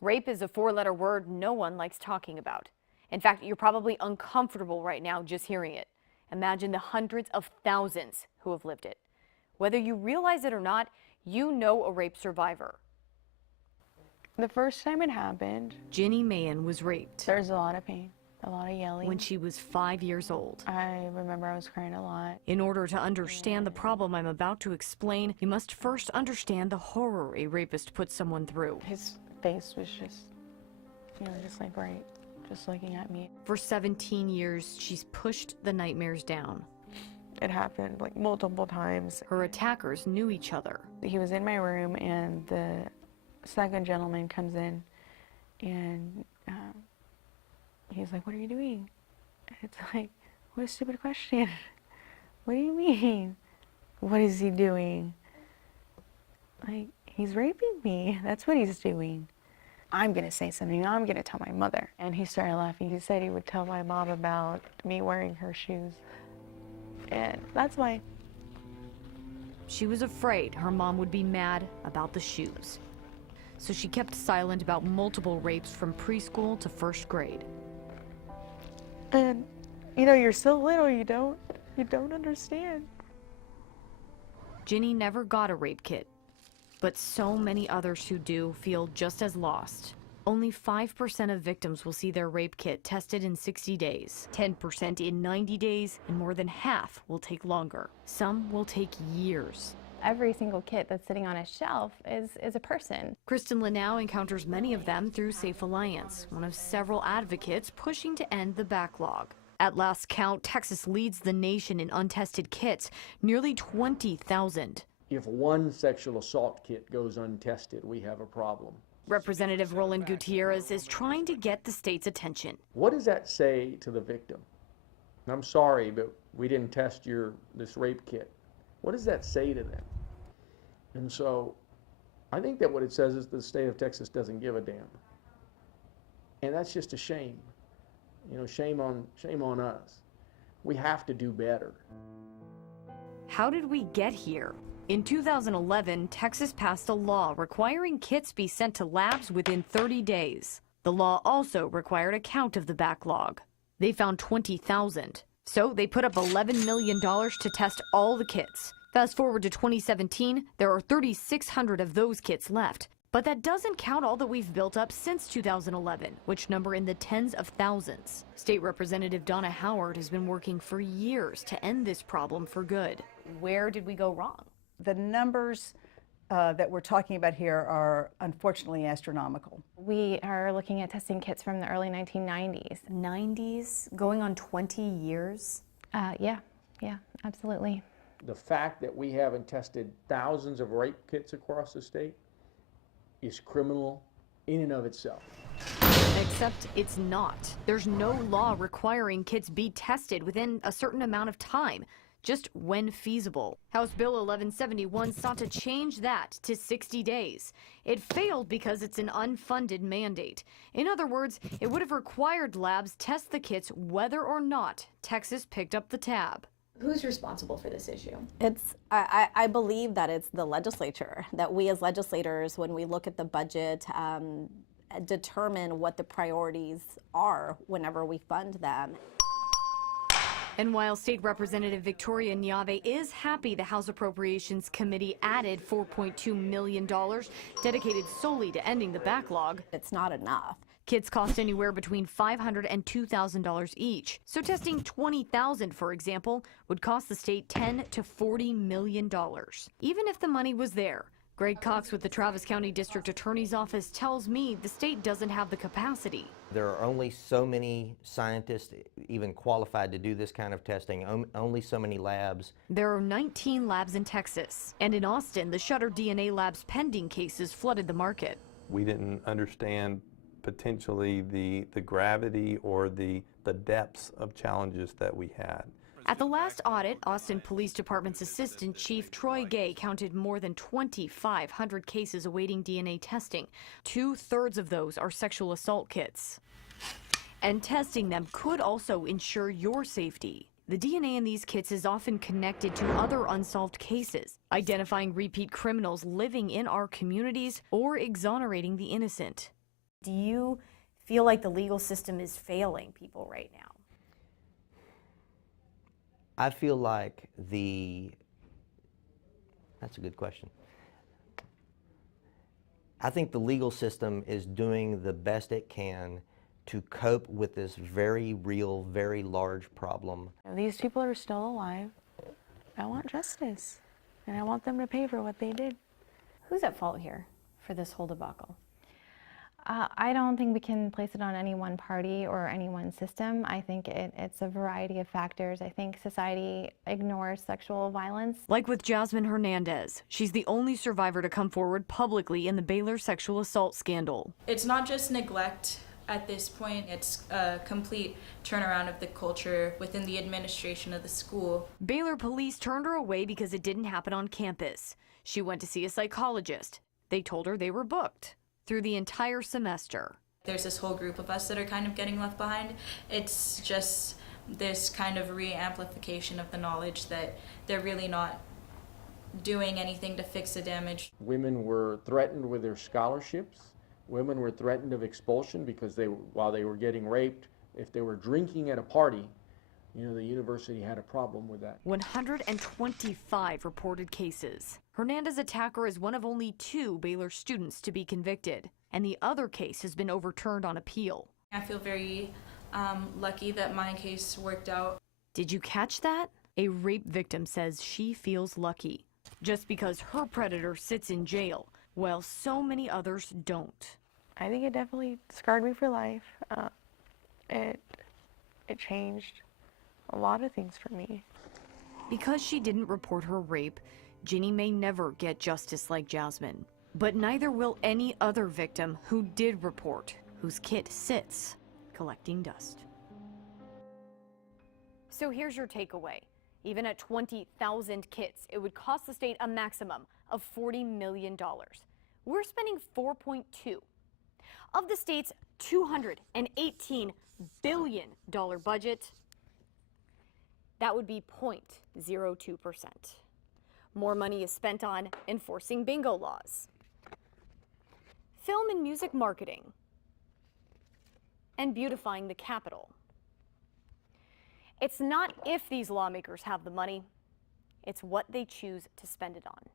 Rape is a four-letter word no one likes talking about. In fact, you're probably uncomfortable right now just hearing it. Imagine the hundreds of thousands who have lived it. Whether you realize it or not, you know a rape survivor. The first time it happened, Ginny Mahan was raped. there's a lot of pain, a lot of yelling. When she was 5 years old. I remember I was crying a lot. In order to understand the problem I'm about to explain, you must first understand the horror a rapist puts someone through. His face was just, just like just looking at me. For 17 years, she's pushed the nightmares down. It happened like multiple times. Her attackers knew each other. He was in my room and the second gentleman comes in and he's like, "What are you doing?" And it's like, what a stupid question. What do you mean? What is he doing? Like, he's raping me. That's what he's doing. I'm gonna say something. I'm gonna tell my mother. And he started laughing. He said he would tell my mom about me wearing her shoes. And that's why. She was afraid her mom would be mad about the shoes. So she kept silent about multiple rapes from preschool to first grade. And, you're so little, you don't understand. Ginny never got a rape kit, but so many others who do feel just as lost. Only 5% of victims will see their rape kit tested in 60 days, 10% in 90 days, and more than half will take longer. Some will take years. Every single kit that's sitting on a shelf is a person. Kristen Linnau encounters many of them through Safe Alliance, one of several advocates pushing to end the backlog. At last count, Texas leads the nation in untested kits, nearly 20,000. If one sexual assault kit goes untested, we have a problem. Representative Roland Gutierrez is trying to get the state's attention. What does that say to the victim? I'm sorry, but we didn't test this rape kit. What does that say to them? And so I think that what it says is the state of Texas doesn't give a damn. And that's just a shame. Shame on us. We have to do better. How did we get here? In 2011, Texas passed a law requiring kits be sent to labs within 30 days. The law also required a count of the backlog. They found 20,000. So they put up $11 million to test all the kits. Fast forward to 2017, there are 3,600 of those kits left. But that doesn't count all that we've built up since 2011, which number in the tens of thousands. State Representative Donna Howard has been working for years to end this problem for good. Where did we go wrong? The numbers that we're talking about here are unfortunately astronomical. We are looking at testing kits from the early 1990s. 90s, going on 20 years? Yeah, absolutely. The fact that we haven't tested thousands of rape kits across the state is criminal in and of itself. Except it's not. There's no law requiring kits be tested within a certain amount of time, just when feasible. House Bill 1171 sought to change that to 60 days. It failed because it's an unfunded mandate. In other words, it would have required labs test the kits whether or not Texas picked up the tab. Who's responsible for this issue? I believe that it's the legislature, that we as legislators, when we look at the budget, determine what the priorities are whenever we fund them. And while State Representative Victoria Nyave is happy the House Appropriations Committee added $4.2 million dedicated solely to ending the backlog, it's not enough. Kits cost anywhere between $500 and $2,000 each. So testing 20,000, for example, would cost the state $10 to $40 million. Even if the money was there, Greg Cox with the Travis County District Attorney's Office tells me the state doesn't have the capacity. There are only so many scientists even qualified to do this kind of testing, only so many labs. There are 19 labs in Texas, and in Austin, the Shutter DNA Lab's pending cases flooded the market. We didn't understand potentially the gravity or the depths of challenges that we had. At the last audit, Austin Police Department's Assistant Chief Troy Gay counted more than 2,500 cases awaiting DNA testing. 2/3 of those are sexual assault kits. And testing them could also ensure your safety. The DNA in these kits is often connected to other unsolved cases, identifying repeat criminals living in our communities or exonerating the innocent. Do you feel like the legal system is failing people right now? I feel like that's a good question. I think the legal system is doing the best it can to cope with this very real, very large problem. These people are still alive. I want justice, and I want them to pay for what they did. Who's at fault here for this whole debacle? I don't think we can place it on any one party or any one system. I think it's a variety of factors. I think society ignores sexual violence. Like with Jasmine Hernandez, she's the only survivor to come forward publicly in the Baylor sexual assault scandal. It's not just neglect at this point, it's a complete turnaround of the culture within the administration of the school. Baylor police turned her away because it didn't happen on campus. She went to see a psychologist. They told her they were booked through the entire semester. There's this whole group of us that are kind of getting left behind. It's just this kind of re-amplification of the knowledge that they're really not doing anything to fix the damage. Women were threatened with their scholarships. Women were threatened of expulsion because while they were getting raped, if they were drinking at a party, the university had a problem with that. 125 reported cases. Hernandez's attacker is one of only 2 Baylor students to be convicted, and the other case has been overturned on appeal. I feel very lucky that my case worked out. Did you catch that? A rape victim says she feels lucky just because her predator sits in jail, while so many others don't. I think it definitely scarred me for life. It changed a lot of things for me. Because she didn't report her rape, Ginny may never get justice like Jasmine. But neither will any other victim who did report, whose kit sits collecting dust. So here's your takeaway. Even at 20,000 kits, it would cost the state a maximum of $40 million. We're spending $4.2 of the state's $218 billion budget. That would be 0.02%. More money is spent on enforcing bingo laws, film and music marketing, and beautifying the Capitol. It's not if these lawmakers have the money, it's what they choose to spend it on.